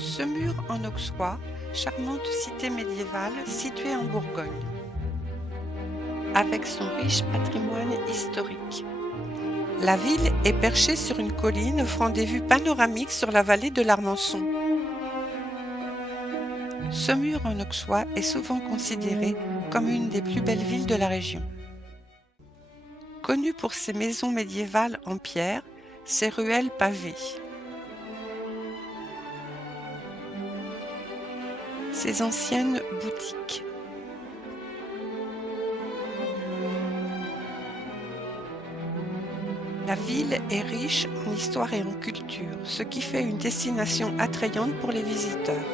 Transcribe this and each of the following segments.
Semur en Auxois, charmante cité médiévale située en Bourgogne, avec son riche patrimoine historique. La ville est perchée sur une colline offrant des vues panoramiques sur la vallée de l'Armançon. Semur en Auxois est souvent considérée comme une des plus belles villes de la région. Connue pour ses maisons médiévales en pierre, ses ruelles pavées, ses anciennes boutiques. La ville est riche en histoire et en culture, ce qui fait une destination attrayante pour les visiteurs.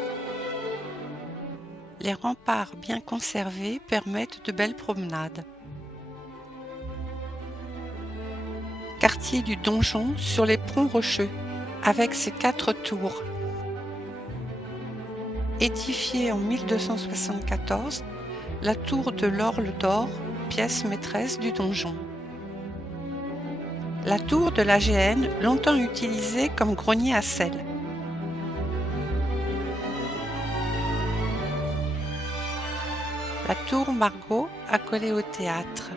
Les remparts bien conservés permettent de belles promenades. Quartier du Donjon sur les Ponts Rocheux, avec ses 4 tours. Édifiée en 1274, la tour de l'Orle d'Or, pièce maîtresse du donjon. La tour de l'AGN, longtemps utilisée comme grenier à sel. La tour Margot, accolée au théâtre.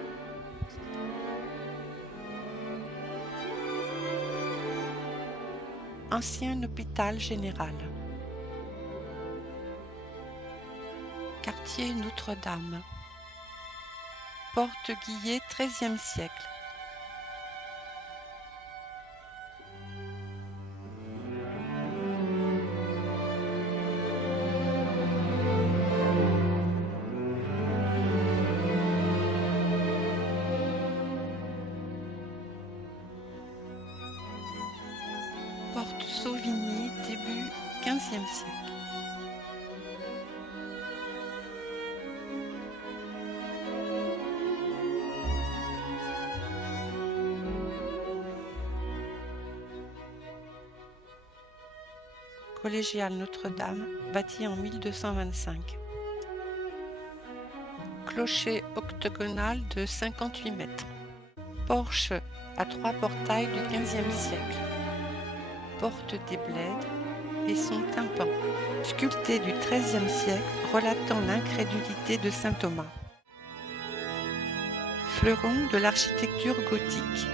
Ancien hôpital général. Quartier Notre-Dame. Porte Guillet, XIIIe siècle. Porte Sauvigny, début XVe siècle. Collégiale Notre-Dame, bâtie en 1225. Clocher octogonal de 58 mètres. Porche à 3 portails du XVe siècle. Porte des Blèdes et son tympan, sculpté du XIIIe siècle relatant l'incrédulité de saint Thomas. Fleuron de l'architecture gothique.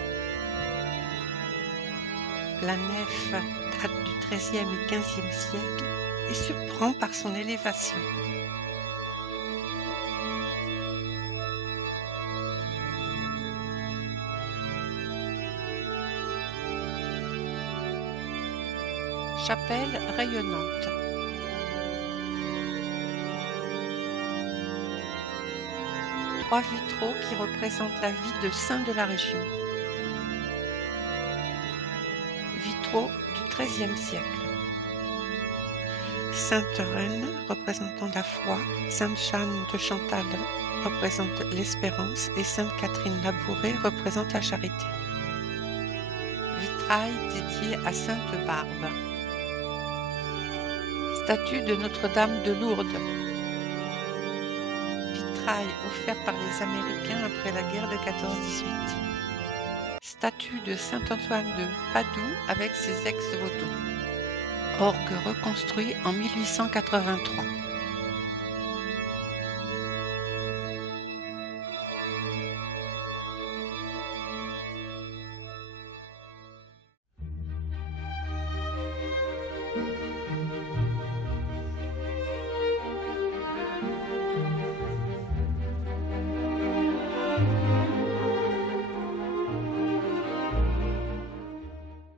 La nef date du XIIIe et XVe siècle et surprend par son élévation. Chapelle rayonnante. Trois vitraux qui représentent la vie de saints de la région. Vitraux du XIIIe siècle. Sainte Reine représentant la foi, Sainte Jeanne de Chantal représente l'espérance et Sainte Catherine Labourée représente la charité. Vitrail dédié à Sainte Barbe. Statue de Notre-Dame de Lourdes. Vitrail offert par les Américains après la guerre de 14-18. Statue de Saint-Antoine de Padoue avec ses ex-voto. Orgue reconstruit en 1883.